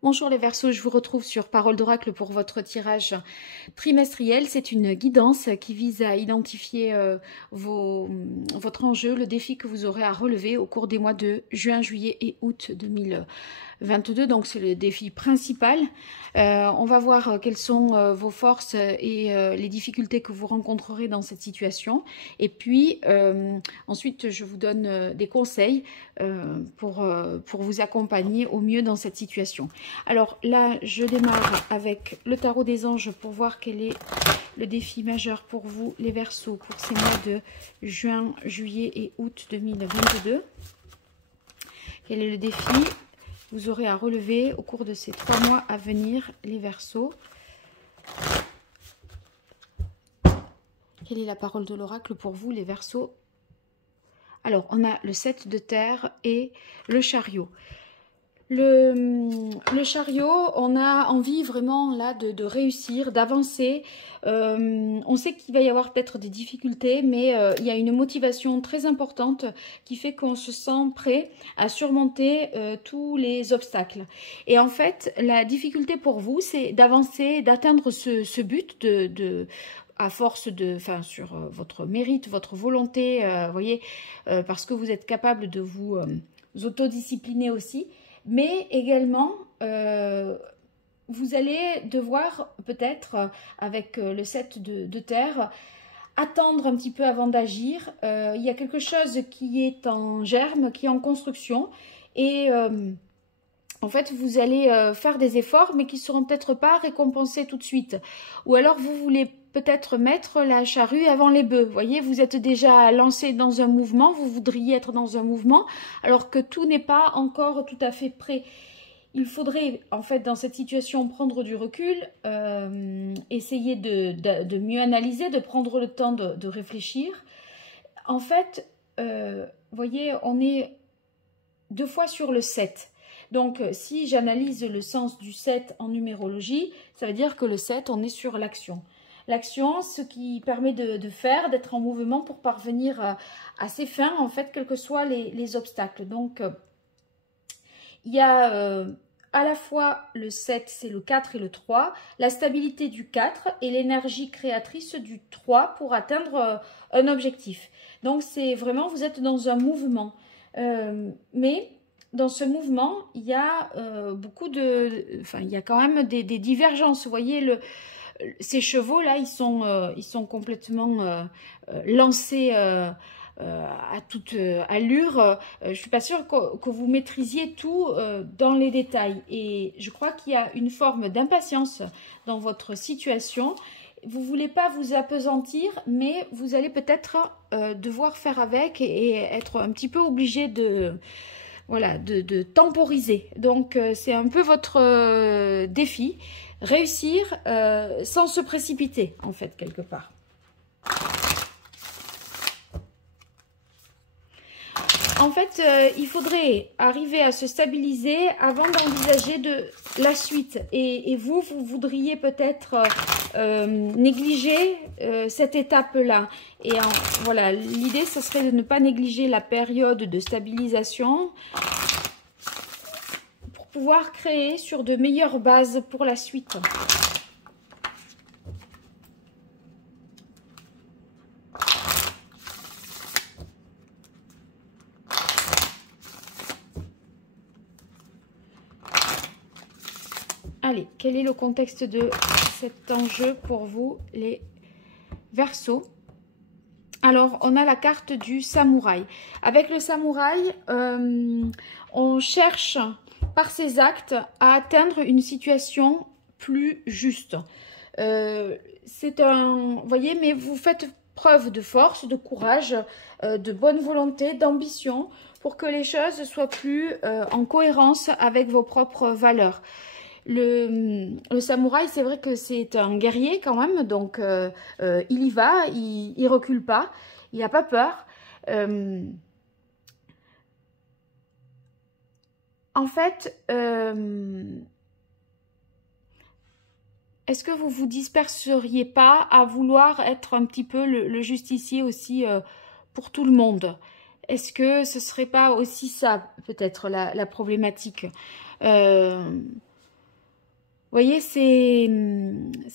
Bonjour les Verseaux, je vous retrouve sur Parole d'Oracle pour votre tirage trimestriel. C'est une guidance qui vise à identifier votre enjeu, le défi que vous aurez à relever au cours des mois de juin, juillet et août 2022. Donc c'est le défi principal. On va voir quelles sont vos forces et les difficultés que vous rencontrerez dans cette situation. Et puis ensuite je vous donne des conseils pour vous accompagner au mieux dans cette situation. Alors là, je démarre avec le tarot des anges pour voir quel est le défi majeur pour vous, les Verseaux, pour ces mois de juin, juillet et août 2022. Quel est le défi que vous aurez à relever au cours de ces 3 mois à venir, les Verseaux? Quelle est la parole de l'oracle pour vous, les Verseaux? Alors, on a le 7 de terre et le chariot. Le chariot, on a envie vraiment là de réussir, d'avancer. On sait qu'il va y avoir peut-être des difficultés, mais il y a une motivation très importante qui fait qu'on se sent prêt à surmonter tous les obstacles. Et en fait, la difficulté pour vous, c'est d'avancer, d'atteindre ce but à force sur votre mérite, votre volonté, voyez, parce que vous êtes capable de vous autodiscipliner aussi. Mais également, vous allez devoir peut-être, avec le 7 de terre, attendre un petit peu avant d'agir. Il y a quelque chose qui est en germe, qui est en construction. Et en fait, vous allez faire des efforts, mais qui ne seront peut-être pas récompensés tout de suite. Ou alors, vous voulez peut-être mettre la charrue avant les bœufs. Vous voyez, vous êtes déjà lancé dans un mouvement, vous voudriez être dans un mouvement, alors que tout n'est pas encore tout à fait prêt. Il faudrait, en fait, dans cette situation, prendre du recul, essayer de mieux analyser, de prendre le temps de réfléchir. En fait, vous voyez, on est 2 fois sur le 7. Donc, si j'analyse le sens du 7 en numérologie, ça veut dire que le 7, on est sur l'action. L'action, ce qui permet de faire, d'être en mouvement pour parvenir à ses fins, en fait, quels que soient les obstacles. Donc, il y a à la fois le 7, c'est le 4 et le 3, la stabilité du 4 et l'énergie créatrice du 3 pour atteindre un objectif. Donc, c'est vraiment, vous êtes dans un mouvement. Mais dans ce mouvement, il y a il y a quand même des divergences. Vous voyez, ces chevaux-là, ils sont complètement lancés à toute allure. Je ne suis pas sûre que vous maîtrisiez tout dans les détails. Et je crois qu'il y a une forme d'impatience dans votre situation. Vous ne voulez pas vous appesantir, mais vous allez peut-être devoir faire avec et être un petit peu obligé de temporiser. Donc, c'est un peu votre défi. Réussir sans se précipiter, en fait, quelque part. En fait, il faudrait arriver à se stabiliser avant d'envisager la suite. Et vous voudriez peut-être négliger cette étape-là. Et voilà, l'idée, ce serait de ne pas négliger la période de stabilisation pour pouvoir créer sur de meilleures bases pour la suite. Allez, quel est le contexte de cet enjeu pour vous, les Verseaux? Alors, on a la carte du samouraï. Avec le samouraï, on cherche par ses actes à atteindre une situation plus juste. Vous voyez, mais vous faites preuve de force, de courage, de bonne volonté, d'ambition pour que les choses soient plus en cohérence avec vos propres valeurs. Le samouraï, c'est vrai que c'est un guerrier quand même, donc il y va, il recule pas, il n'a pas peur. En fait, est-ce que vous vous disperseriez pas à vouloir être un petit peu le justicier aussi pour tout le monde? Est-ce que ce serait pas aussi ça, peut-être, la problématique? voyez, c'est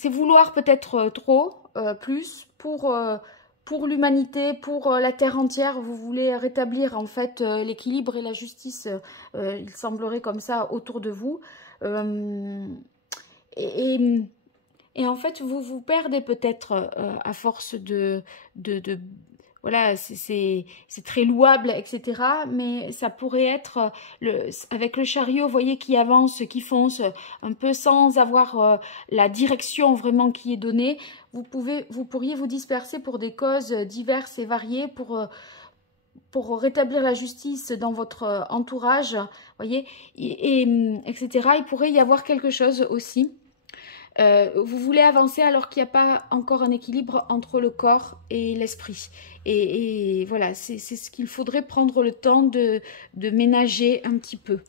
vouloir peut-être trop, plus, pour l'humanité, pour la terre entière. Vous voulez rétablir en fait l'équilibre et la justice, il semblerait comme ça, autour de vous. Euh, et, et- et en fait, vous vous perdez peut-être à force voilà, c'est très louable, etc. Mais ça pourrait être, avec le chariot, vous voyez, qui avance, qui fonce, un peu sans avoir la direction vraiment qui est donnée. Vous pourriez vous disperser pour des causes diverses et variées, pour rétablir la justice dans votre entourage, voyez, etc. Il pourrait y avoir quelque chose aussi. Vous voulez avancer alors qu'il n'y a pas encore un équilibre entre le corps et l'esprit. Et voilà, c'est ce qu'il faudrait prendre le temps de ménager un petit peu.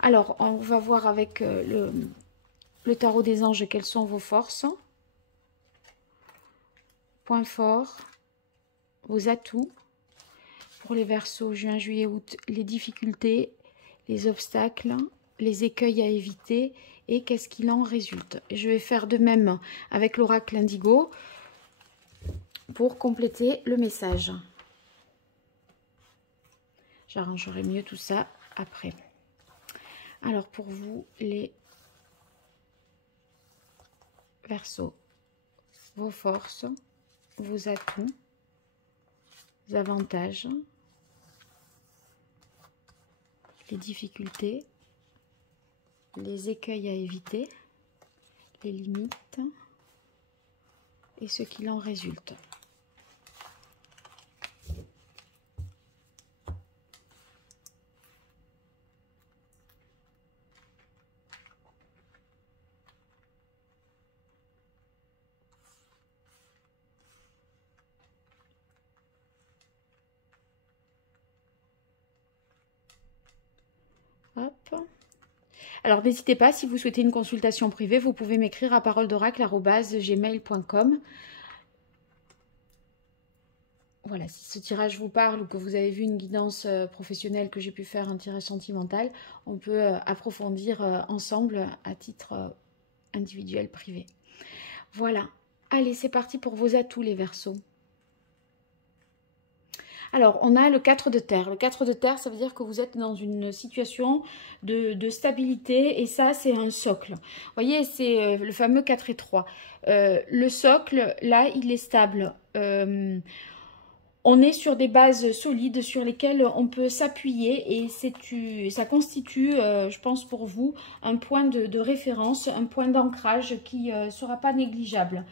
Alors, on va voir avec le tarot des anges quelles sont vos forces, points forts, vos atouts. Pour les Verseaux, juin, juillet, août, les difficultés, les obstacles, les écueils à éviter et qu'est-ce qu'il en résulte. Et je vais faire de même avec l'oracle indigo pour compléter le message. J'arrangerai mieux tout ça après. Alors pour vous, les Verseaux, vos forces, vos atouts, vos avantages, les difficultés, les écueils à éviter, les limites et ce qu'il en résulte. Hop. Alors n'hésitez pas, si vous souhaitez une consultation privée, vous pouvez m'écrire à paroledoracle@gmail.com. Voilà, si ce tirage vous parle ou que vous avez vu une guidance professionnelle que j'ai pu faire, un tirage sentimental, on peut approfondir ensemble à titre individuel privé. Voilà, allez, c'est parti pour vos atouts les Verseaux. Alors, on a le 4 de terre. Le 4 de terre, ça veut dire que vous êtes dans une situation de stabilité et ça, c'est un socle. Vous voyez, c'est le fameux 4 et 3. Le socle, là, il est stable. On est sur des bases solides sur lesquelles on peut s'appuyer et ça constitue, je pense pour vous, un point de référence, un point d'ancrage qui ne sera pas négligeable.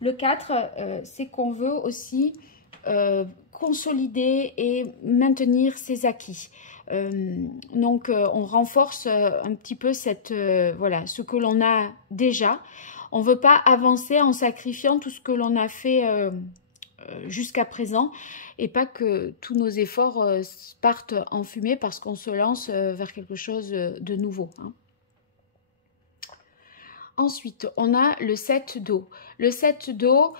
Le 4, c'est qu'on veut aussi consolider et maintenir ses acquis. Donc, on renforce un petit peu voilà, ce que l'on a déjà. On ne veut pas avancer en sacrifiant tout ce que l'on a fait jusqu'à présent et pas que tous nos efforts partent en fumée parce qu'on se lance vers quelque chose de nouveau. Hein. Ensuite, on a le 7 d'eau. Le 7 d'eau,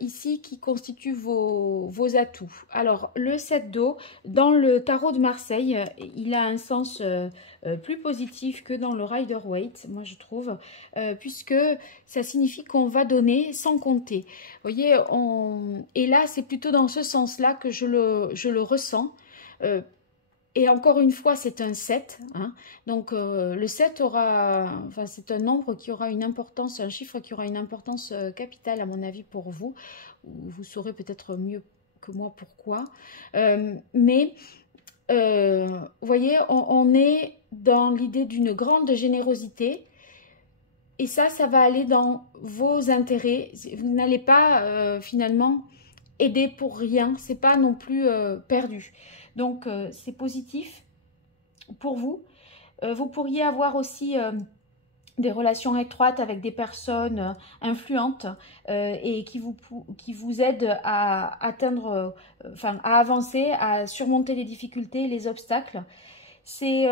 ici, qui constitue vos atouts. Alors, le 7 d'eau, dans le tarot de Marseille, il a un sens plus positif que dans le Rider-Waite, moi je trouve, puisque ça signifie qu'on va donner sans compter. Vous voyez, et là, c'est plutôt dans ce sens-là que je le ressens. Et encore une fois, c'est un 7. Hein. Donc, le 7 aura... Enfin, c'est un nombre qui aura une importance, un chiffre qui aura une importance capitale, à mon avis, pour vous. Vous saurez peut-être mieux que moi pourquoi. Mais, vous voyez, on est dans l'idée d'une grande générosité. Et ça va aller dans vos intérêts. Vous n'allez pas, finalement, aider pour rien. C'est pas non plus perdu. Donc, c'est positif pour vous. Vous pourriez avoir aussi des relations étroites avec des personnes influentes et qui vous aident à atteindre, enfin, à avancer, à surmonter les difficultés, les obstacles. C'est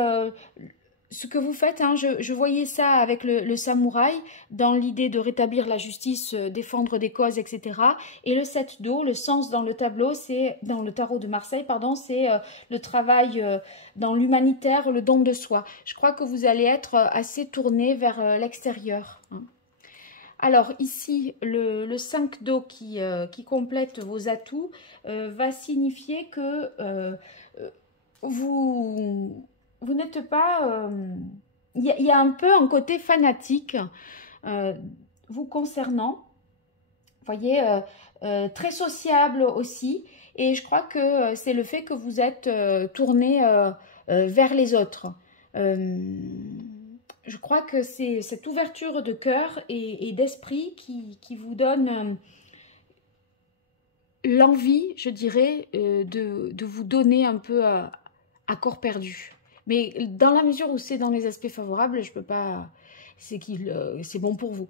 ce que vous faites, hein, je voyais ça avec le samouraï, dans l'idée de rétablir la justice, défendre des causes, etc. Et le 7 d'eau, le sens dans le tableau, c'est dans le tarot de Marseille, pardon, c'est le travail dans l'humanitaire, le don de soi. Je crois que vous allez être assez tourné vers l'extérieur, hein. Alors ici, le 5 d'eau qui complète vos atouts va signifier que vous n'êtes pas... Il y a un peu un côté fanatique vous concernant. Vous voyez, très sociable aussi. Et je crois que c'est le fait que vous êtes tourné vers les autres. Je crois que c'est cette ouverture de cœur et d'esprit qui vous donne l'envie, je dirais, de vous donner un peu à corps perdu. Mais dans la mesure où c'est dans les aspects favorables, je peux pas... c'est bon pour vous.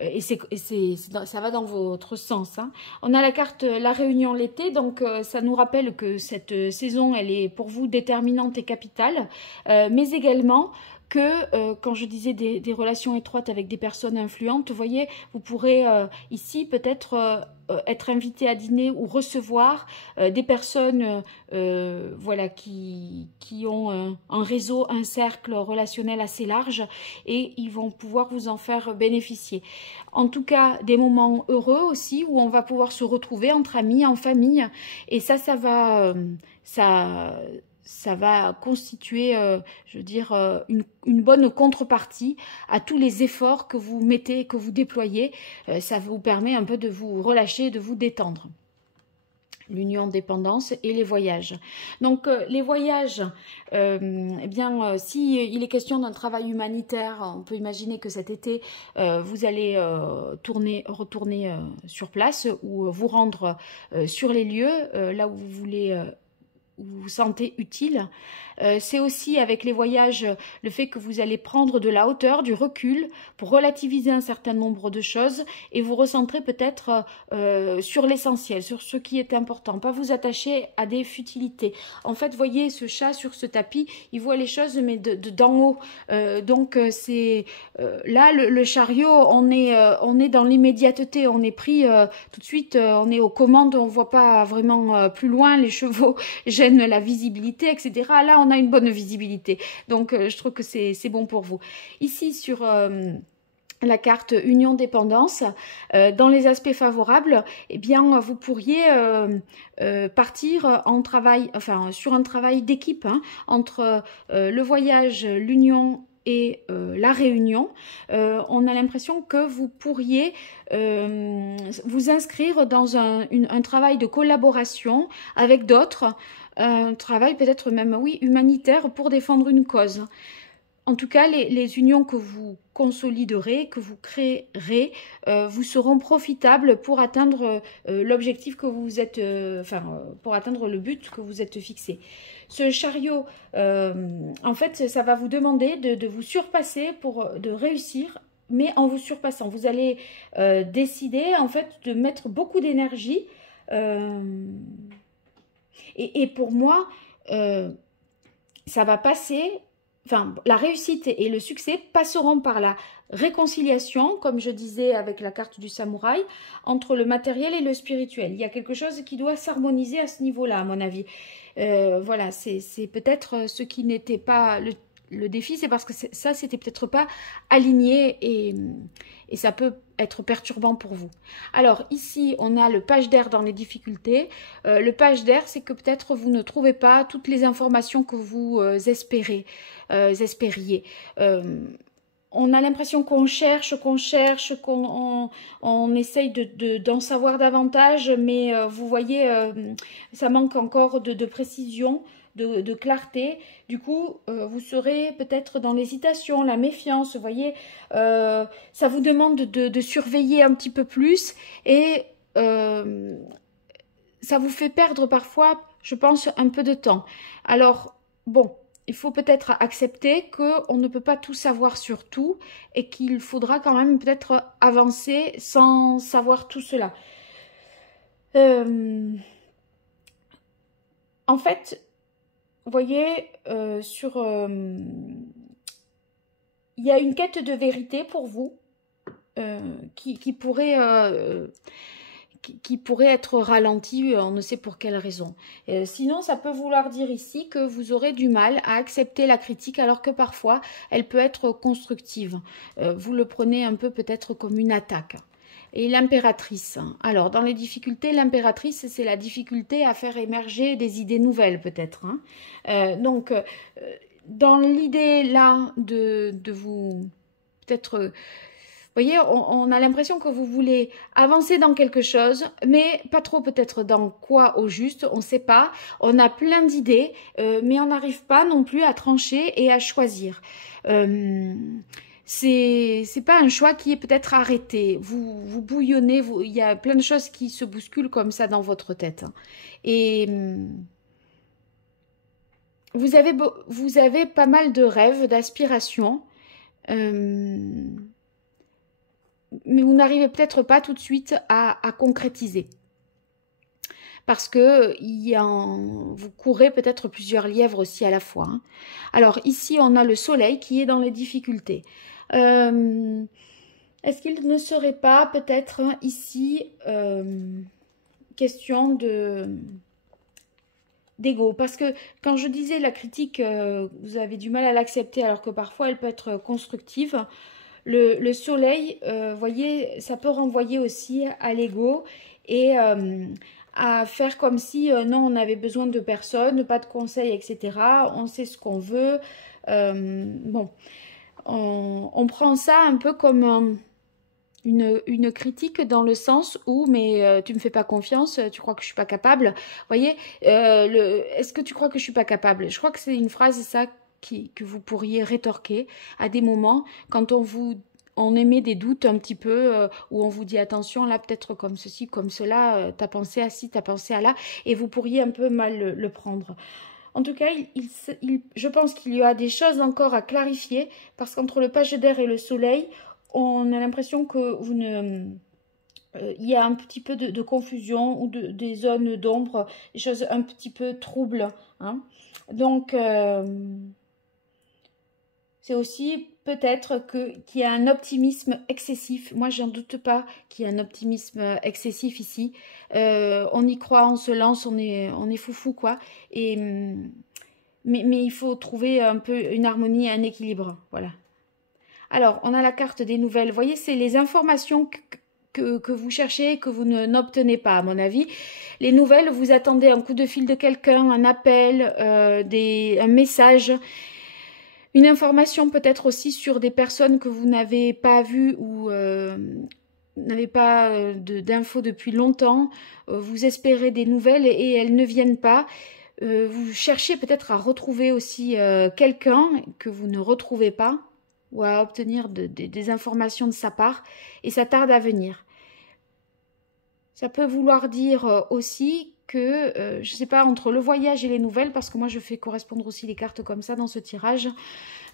Et ça va dans votre sens, hein. On a la carte La Réunion l'été, donc ça nous rappelle que cette saison, elle est pour vous déterminante et capitale, mais également que quand je disais des relations étroites avec des personnes influentes, vous voyez, vous pourrez ici peut-être être invité à dîner ou recevoir des personnes voilà, qui ont un réseau, un cercle relationnel assez large et ils vont pouvoir vous en faire bénéficier. En tout cas, des moments heureux aussi où on va pouvoir se retrouver entre amis, en famille et ça va constituer, je veux dire, une bonne contrepartie à tous les efforts que vous mettez, que vous déployez. Ça vous permet un peu de vous relâcher, de vous détendre. L'union dépendance et les voyages. Donc les voyages, eh bien, si il est question d'un travail humanitaire, on peut imaginer que cet été, vous allez retourner sur place ou vous rendre sur les lieux, là où vous voulez... vous vous sentez utile. C'est aussi avec les voyages le fait que vous allez prendre de la hauteur, du recul pour relativiser un certain nombre de choses et vous recentrer peut-être sur l'essentiel, sur ce qui est important, pas vous attacher à des futilités. En fait, voyez ce chat sur ce tapis, il voit les choses mais d'en haut. Donc c'est là le chariot, on est dans l'immédiateté, on est pris tout de suite, on est aux commandes, on voit pas vraiment plus loin, les chevaux gênent la visibilité, etc. Là, on a une bonne visibilité. Donc, je trouve que c'est bon pour vous. Ici, sur la carte Union Dépendance, dans les aspects favorables, eh bien, vous pourriez partir en travail, enfin, sur un travail d'équipe, hein, entre le voyage, l'union et la réunion. On a l'impression que vous pourriez vous inscrire dans un travail de collaboration avec d'autres, un travail peut-être même, oui, humanitaire pour défendre une cause. En tout cas, les unions que vous consoliderez, que vous créerez, vous seront profitables pour atteindre l'objectif que vous êtes, pour atteindre le but que vous êtes fixé. Ce chariot, en fait, ça va vous demander de vous surpasser de réussir, mais en vous surpassant. Vous allez décider, en fait, de mettre beaucoup d'énergie. Et pour moi, ça va passer... Enfin, la réussite et le succès passeront par la réconciliation, comme je disais avec la carte du samouraï, entre le matériel et le spirituel. Il y a quelque chose qui doit s'harmoniser à ce niveau-là, à mon avis. Voilà, c'est peut-être ce qui n'était pas le défi, c'est parce que ça, c'était peut-être pas aligné et ça peut être perturbant pour vous. Alors ici, on a le page d'air dans les difficultés. Le page d'air, c'est que peut-être vous ne trouvez pas toutes les informations que vous espériez. On a l'impression qu'on cherche, qu'on essaye d'en savoir davantage, mais vous voyez, ça manque encore de précision, de clarté. Du coup, vous serez peut-être dans l'hésitation, la méfiance, vous voyez. Ça vous demande de surveiller un petit peu plus et ça vous fait perdre parfois, je pense, un peu de temps. Alors, bon, il faut peut-être accepter qu'on ne peut pas tout savoir sur tout et qu'il faudra quand même peut-être avancer sans savoir tout cela. En fait, vous voyez, sur il y a une quête de vérité pour vous qui pourrait être ralenti, on ne sait pour quelle raison. Sinon, ça peut vouloir dire ici que vous aurez du mal à accepter la critique, alors que parfois, elle peut être constructive. Vous le prenez un peu peut-être comme une attaque. Et l'impératrice. Alors, dans les difficultés, l'impératrice, c'est la difficulté à faire émerger des idées nouvelles, peut-être. Hein. Donc, dans l'idée, là, de vous... Peut-être... Vous voyez, on a l'impression que vous voulez avancer dans quelque chose, mais pas trop peut-être dans quoi au juste, on ne sait pas. On a plein d'idées, mais on n'arrive pas non plus à trancher et à choisir. C'est pas un choix qui est peut-être arrêté. Vous bouillonnez, il y a plein de choses qui se bousculent comme ça dans votre tête. Et vous avez pas mal de rêves, d'aspirations. Mais vous n'arrivez peut-être pas tout de suite à concrétiser. Parce que vous courez peut-être plusieurs lièvres aussi à la fois. Hein. Alors ici, on a le soleil qui est dans les difficultés. Est-ce qu'il ne serait pas peut-être ici question d'ego? Parce que quand je disais la critique, vous avez du mal à l'accepter alors que parfois elle peut être constructive. Le soleil, voyez, ça peut renvoyer aussi à l'ego et à faire comme si, non, on avait besoin de personne, pas de conseils, etc. On sait ce qu'on veut. Bon, on prend ça un peu comme une critique dans le sens où, mais tu me fais pas confiance, tu crois que je suis pas capable. Vous voyez, est-ce que tu crois que je suis pas capable? Je crois que c'est une phrase, ça, que vous pourriez rétorquer à des moments quand on émet des doutes un petit peu, où on vous dit attention, là peut-être comme ceci, comme cela, t'as pensé à ci, t'as pensé à là, et vous pourriez un peu mal le prendre. En tout cas, je pense qu'il y a des choses encore à clarifier, parce qu'entre le page d'air et le soleil, on a l'impression que il y a un petit peu de confusion ou des zones d'ombre, des choses un petit peu troubles. Hein. Donc, c'est aussi peut-être qu'il y a un optimisme excessif. Moi, j'en doute pas qu'il y a un optimisme excessif ici. On y croit, on se lance, on est foufou, quoi. Mais il faut trouver un peu une harmonie, un équilibre. Voilà. Alors, on a la carte des nouvelles. Vous voyez, c'est les informations que vous cherchez et que vous n'obtenez pas, à mon avis. Les nouvelles, vous attendez un coup de fil de quelqu'un, un appel, un message. Une information peut-être aussi sur des personnes que vous n'avez pas vues ou n'avez pas d'infos depuis longtemps. Vous espérez des nouvelles et elles ne viennent pas. Vous cherchez peut-être à retrouver aussi quelqu'un que vous ne retrouvez pas ou à obtenir des informations de sa part et ça tarde à venir. Ça peut vouloir dire aussi que, je ne sais pas, entre le voyage et les nouvelles, parce que moi je fais correspondre aussi les cartes comme ça dans ce tirage,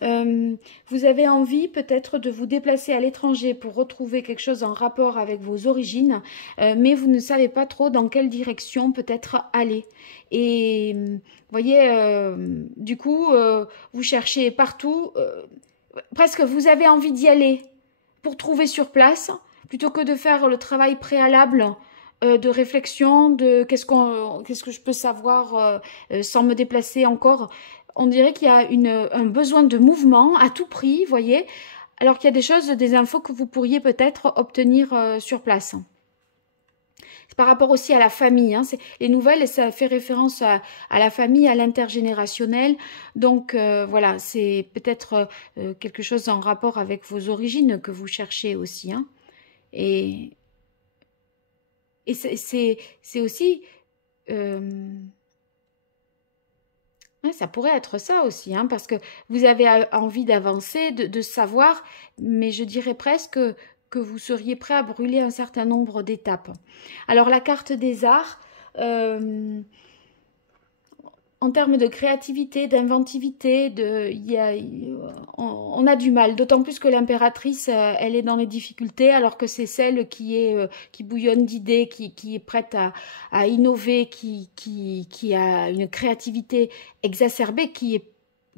vous avez envie peut-être de vous déplacer à l'étranger pour retrouver quelque chose en rapport avec vos origines, mais vous ne savez pas trop dans quelle direction peut-être aller. Et vous voyez, du coup, vous cherchez partout, presque vous avez envie d'y aller pour trouver sur place, plutôt que de faire le travail préalable de réflexion, de qu'est-ce que je peux savoir sans me déplacer encore. On dirait qu'il y a un besoin de mouvement à tout prix, vous voyez, alors qu'il y a des choses, des infos que vous pourriez peut-être obtenir sur place. C'est par rapport aussi à la famille. Hein. Les nouvelles, ça fait référence à la famille, à l'intergénérationnel. Donc voilà, c'est peut-être quelque chose en rapport avec vos origines que vous cherchez aussi. Hein. Et c'est aussi... ça pourrait être ça aussi, hein, parce que vous avez envie d'avancer, de savoir, mais je dirais presque que vous seriez prêt à brûler un certain nombre d'étapes. Alors la carte des arts, en termes de créativité, d'inventivité, on a du mal, d'autant plus que l'impératrice, elle est dans les difficultés, alors que c'est celle qui bouillonne d'idées, qui est prête à innover, qui a une créativité exacerbée, qui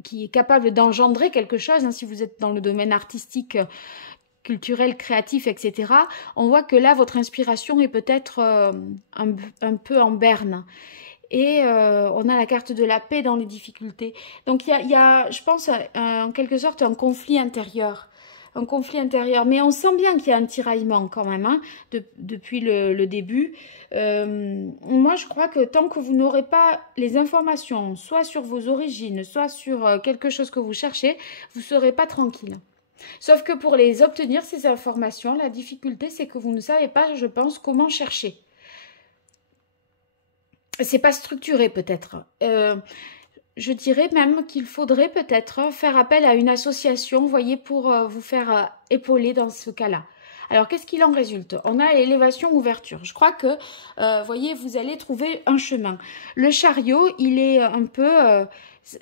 qui est capable d'engendrer quelque chose, hein, si vous êtes dans le domaine artistique, culturel, créatif, etc., on voit que là, votre inspiration est peut-être un peu en berne. Et on a la carte de la paix dans les difficultés. Donc il y a, je pense, en quelque sorte, un conflit intérieur. Un conflit intérieur. Mais on sent bien qu'il y a un tiraillement quand même, hein, depuis le début. Moi, je crois que tant que vous n'aurez pas les informations, soit sur vos origines, soit sur quelque chose que vous cherchez, vous ne serez pas tranquille. Sauf que pour les obtenir, ces informations, la difficulté, c'est que vous ne savez pas, je pense, comment chercher. C'est pas structuré peut-être. Je dirais même qu'il faudrait peut-être faire appel à une association, vous voyez, pour vous faire épauler dans ce cas-là. Alors, qu'est-ce qu'il en résulte? On a l'élévation-ouverture. Je crois que, vous voyez, vous allez trouver un chemin. Le chariot, il est un peu...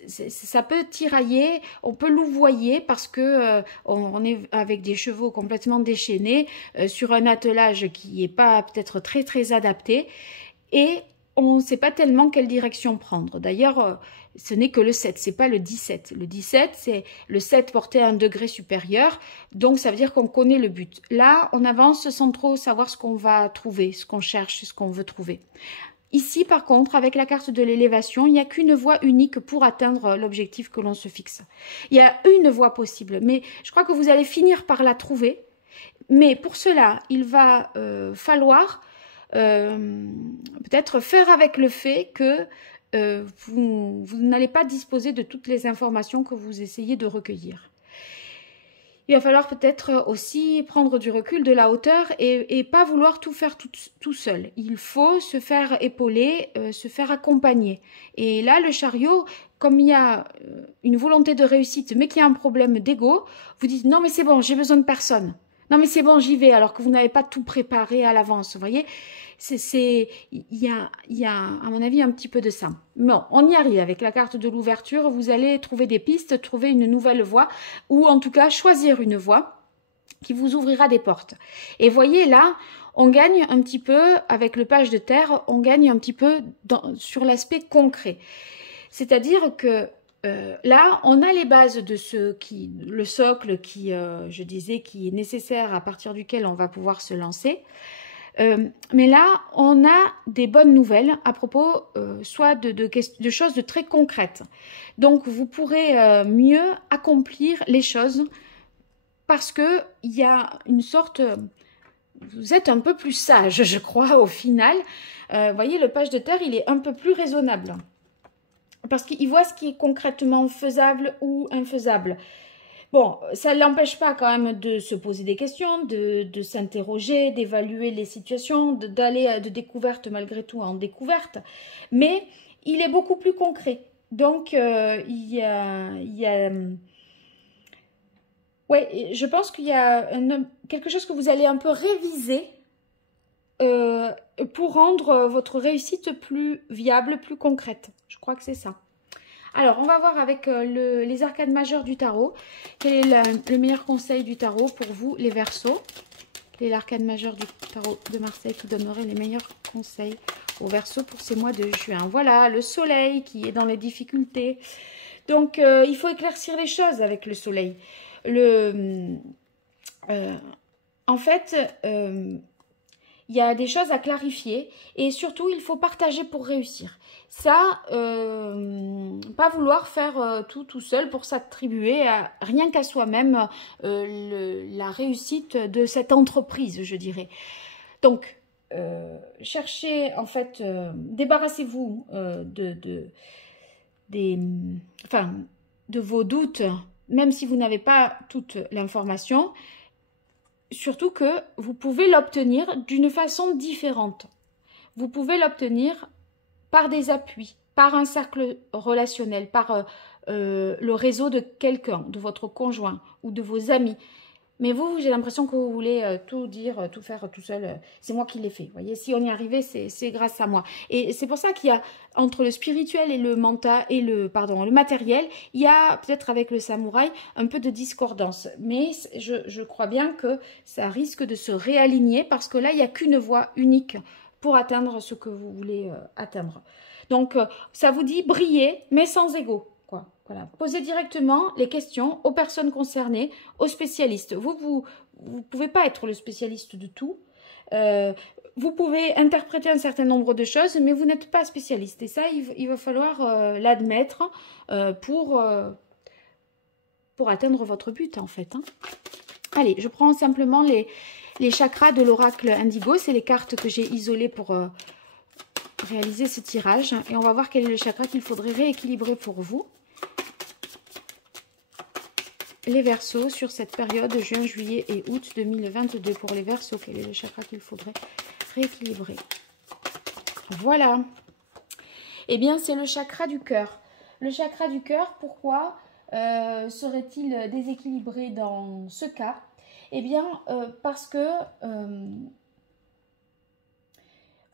ça peut tirailler, on peut louvoyer parce que on est avec des chevaux complètement déchaînés sur un attelage qui n'est pas peut-être très très adapté et on ne sait pas tellement quelle direction prendre. D'ailleurs, ce n'est que le 7, ce n'est pas le 17. Le 17, c'est le 7 porté à un degré supérieur, donc ça veut dire qu'on connaît le but. Là, on avance sans trop savoir ce qu'on va trouver, ce qu'on cherche, ce qu'on veut trouver. Ici, par contre, avec la carte de l'élévation, il n'y a qu'une voie unique pour atteindre l'objectif que l'on se fixe. Il y a une voie possible, mais je crois que vous allez finir par la trouver. Mais pour cela, il va falloir peut-être faire avec le fait que vous n'allez pas disposer de toutes les informations que vous essayez de recueillir. Il va falloir peut-être aussi prendre du recul, de la hauteur et pas vouloir tout faire tout seul. Il faut se faire épauler, se faire accompagner. Et là, le chariot, comme il y a une volonté de réussite, mais qu'il y a un problème d'ego, vous dites non mais c'est bon, j'ai besoin de personne. Non mais c'est bon, j'y vais, alors que vous n'avez pas tout préparé à l'avance, vous voyez. Il y a, à mon avis, un petit peu de ça. Bon, on y arrive avec la carte de l'ouverture. Vous allez trouver des pistes, trouver une nouvelle voie, ou en tout cas choisir une voie qui vous ouvrira des portes. Et voyez là, on gagne un petit peu, avec le page de terre, on gagne un petit peu sur l'aspect concret. C'est-à-dire que là, on a les bases de le socle qui, je disais, qui est nécessaire à partir duquel on va pouvoir se lancer. Mais là, on a des bonnes nouvelles à propos soit de choses de très concrètes. Donc, vous pourrez mieux accomplir les choses parce qu'il y a une sorte... Vous êtes un peu plus sage, je crois, au final. Vous voyez, le page de terre, il est un peu plus raisonnable. Parce qu'il voit ce qui est concrètement faisable ou infaisable. Bon, ça ne l'empêche pas quand même de se poser des questions, de s'interroger, d'évaluer les situations, d'aller de découverte malgré tout en découverte. Mais il est beaucoup plus concret. Donc, il y a ouais, je pense qu'il y a quelque chose que vous allez un peu réviser pour rendre votre réussite plus viable, plus concrète. Je crois que c'est ça. Alors, on va voir avec les arcades majeures du tarot. Quel est le meilleur conseil du tarot pour vous, les Verseaux? Quel est l'arcade majeure du tarot de Marseille qui donnerait les meilleurs conseils aux Verseaux pour ces mois de juin? Voilà, le soleil qui est dans les difficultés. Donc, il faut éclaircir les choses avec le soleil. En fait, il y a des choses à clarifier et surtout, il faut partager pour réussir. Ça, pas vouloir faire tout seul pour s'attribuer rien qu'à soi-même la réussite de cette entreprise, je dirais. Donc, cherchez, en fait, débarrassez-vous de vos doutes, même si vous n'avez pas toute l'information. Surtout que vous pouvez l'obtenir d'une façon différente. Vous pouvez l'obtenir par des appuis, par un cercle relationnel, par le réseau de quelqu'un, de votre conjoint ou de vos amis. Mais vous, j'ai l'impression que vous voulez tout dire, tout faire tout seul. C'est moi qui l'ai fait. Vous voyez, si on y est arrivé, c'est grâce à moi. Et c'est pour ça qu'il y a, entre le spirituel et le mental, et le matériel, il y a peut-être avec le samouraï un peu de discordance. Mais je crois bien que ça risque de se réaligner parce que là, il n'y a qu'une voie unique pour atteindre ce que vous voulez atteindre. Donc, ça vous dit briller, mais sans ego, quoi. Voilà, posez directement les questions aux personnes concernées, aux spécialistes. Vous pouvez pas être le spécialiste de tout. Vous pouvez interpréter un certain nombre de choses, mais vous n'êtes pas spécialiste. Et ça, il va falloir l'admettre pour atteindre votre but, en fait. Hein. Allez, je prends simplement les chakras de l'oracle Indigo. C'est les cartes que j'ai isolées pour réaliser ce tirage. Et on va voir quel est le chakra qu'il faudrait rééquilibrer pour vous. Les Verseaux sur cette période de juin, juillet et août 2022. Pour les Verseaux, quel est le chakra qu'il faudrait rééquilibrer? Voilà. Eh bien, c'est le chakra du cœur. Le chakra du cœur, pourquoi serait-il déséquilibré dans ce cas? Eh bien, parce que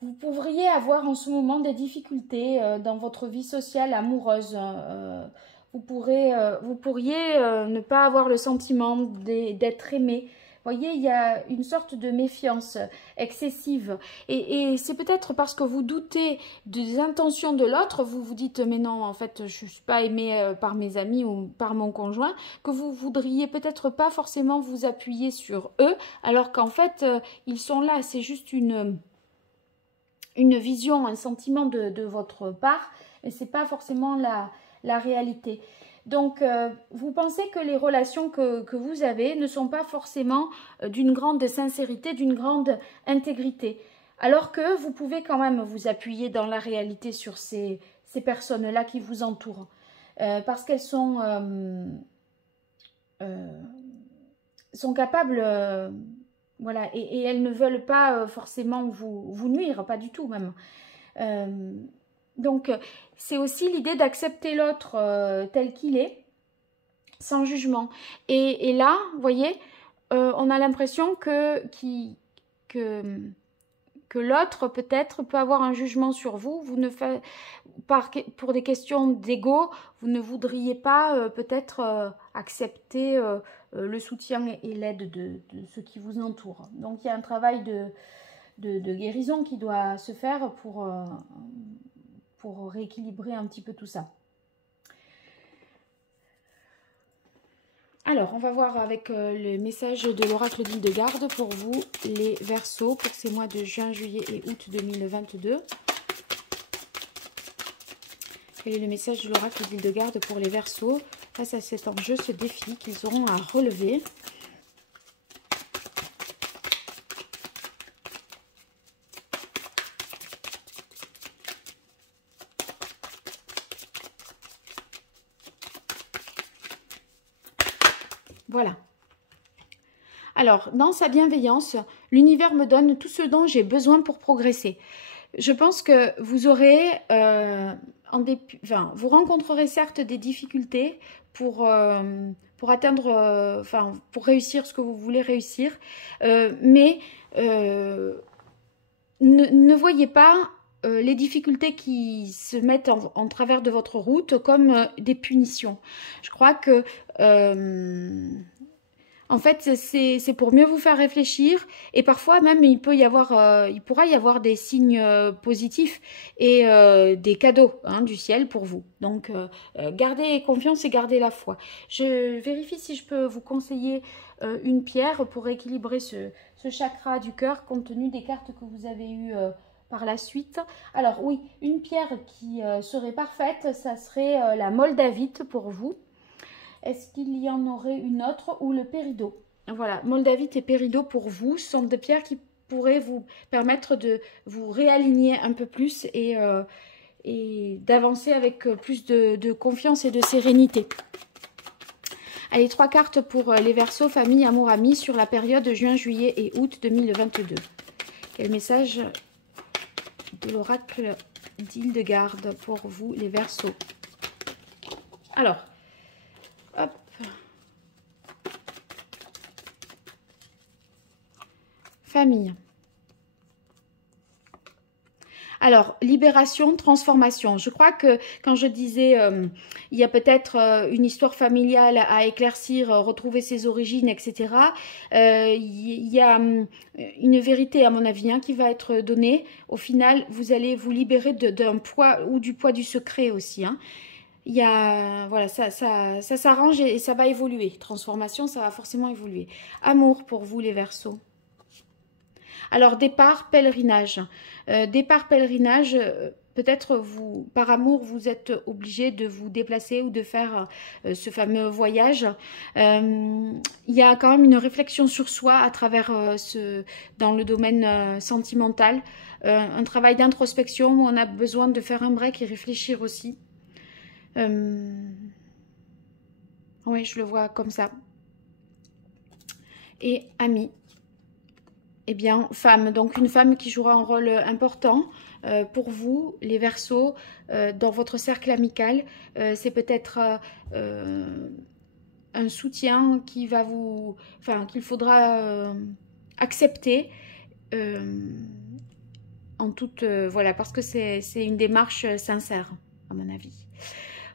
vous pourriez avoir en ce moment des difficultés dans votre vie sociale, amoureuse. Vous pourriez ne pas avoir le sentiment d'être aimé. Vous voyez, il y a une sorte de méfiance excessive. Et c'est peut-être parce que vous doutez des intentions de l'autre, vous vous dites, mais non, en fait, je ne suis pas aimée par mes amis ou par mon conjoint, que vous voudriez peut-être pas forcément vous appuyer sur eux, alors qu'en fait, ils sont là. C'est juste une vision, un sentiment de votre part, et ce n'est pas forcément la réalité. Donc, vous pensez que les relations que vous avez ne sont pas forcément d'une grande sincérité, d'une grande intégrité. Alors que vous pouvez quand même vous appuyer dans la réalité sur ces personnes-là qui vous entourent. Parce qu'elles sont capables, voilà, et elles ne veulent pas forcément vous nuire, pas du tout même. Donc, c'est aussi l'idée d'accepter l'autre tel qu'il est, sans jugement. Et là, vous voyez, on a l'impression que l'autre, peut-être, peut avoir un jugement sur vous. Vous ne faites, pour des questions d'ego, vous ne voudriez pas peut-être accepter le soutien et l'aide de ceux qui vous entourent. Donc, il y a un travail de guérison qui doit se faire pour rééquilibrer un petit peu tout ça. Alors, on va voir avec le message de l'oracle d'Hildegarde pour vous, les Verseaux, pour ces mois de juin, juillet et août 2022. Quel est le message de l'oracle d'Hildegarde pour les Verseaux face à cet enjeu, ce défi qu'ils auront à relever? Voilà. Alors, dans sa bienveillance, l'univers me donne tout ce dont j'ai besoin pour progresser. Je pense que vous aurez, vous rencontrerez certes des difficultés pour atteindre, pour réussir ce que vous voulez réussir, mais ne voyez pas les difficultés qui se mettent en travers de votre route comme des punitions. Je crois que en fait, c'est pour mieux vous faire réfléchir, et parfois même il pourra y avoir des signes positifs et des cadeaux du ciel pour vous. Donc gardez confiance et gardez la foi. Je vérifie si je peux vous conseiller une pierre pour équilibrer ce chakra du cœur compte tenu des cartes que vous avez eues par la suite. Alors oui, une pierre qui serait parfaite, ça serait la moldavite pour vous. Est-ce qu'il y en aurait une autre, ou le péridot? Voilà, moldavite et péridot pour vous sont des pierres qui pourraient vous permettre de vous réaligner un peu plus et d'avancer avec plus de confiance et de sérénité. Allez, 3 cartes pour les Verseaux, famille, amour, amis sur la période de juin, juillet et août 2022. Quel message de l'oracle d'Hildegarde pour vous, les Verseaux? Alors, hop. Famille. Alors, libération, transformation. Je crois que quand je disais, il y a peut-être une histoire familiale à éclaircir, retrouver ses origines, etc. Il y a une vérité, à mon avis, qui va être donnée. Au final, vous allez vous libérer d'un poids ou du poids du secret aussi. il y a, voilà, ça s'arrange et ça va évoluer. Transformation, ça va forcément évoluer. Amour pour vous, les Verseaux. Alors, départ, pèlerinage. Départ, pèlerinage, peut-être vous, par amour, vous êtes obligé de vous déplacer ou de faire ce fameux voyage. Il y a quand même une réflexion sur soi à travers dans le domaine sentimental. Un travail d'introspection où on a besoin de faire un break et réfléchir aussi. Oui, je le vois comme ça. Et amis. Eh bien, femme, donc une femme qui jouera un rôle important pour vous, les Verseaux, dans votre cercle amical. C'est peut-être un soutien qui va vous, enfin, qu'il faudra accepter en toute, voilà, parce que c'est une démarche sincère, à mon avis.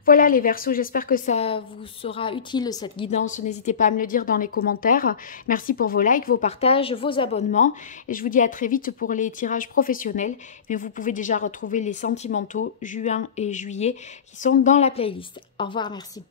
Voilà les Verseaux, j'espère que ça vous sera utile cette guidance. N'hésitez pas à me le dire dans les commentaires. Merci pour vos likes, vos partages, vos abonnements. Et je vous dis à très vite pour les tirages professionnels. Mais vous pouvez déjà retrouver les sentimentaux juin et juillet qui sont dans la playlist. Au revoir, merci.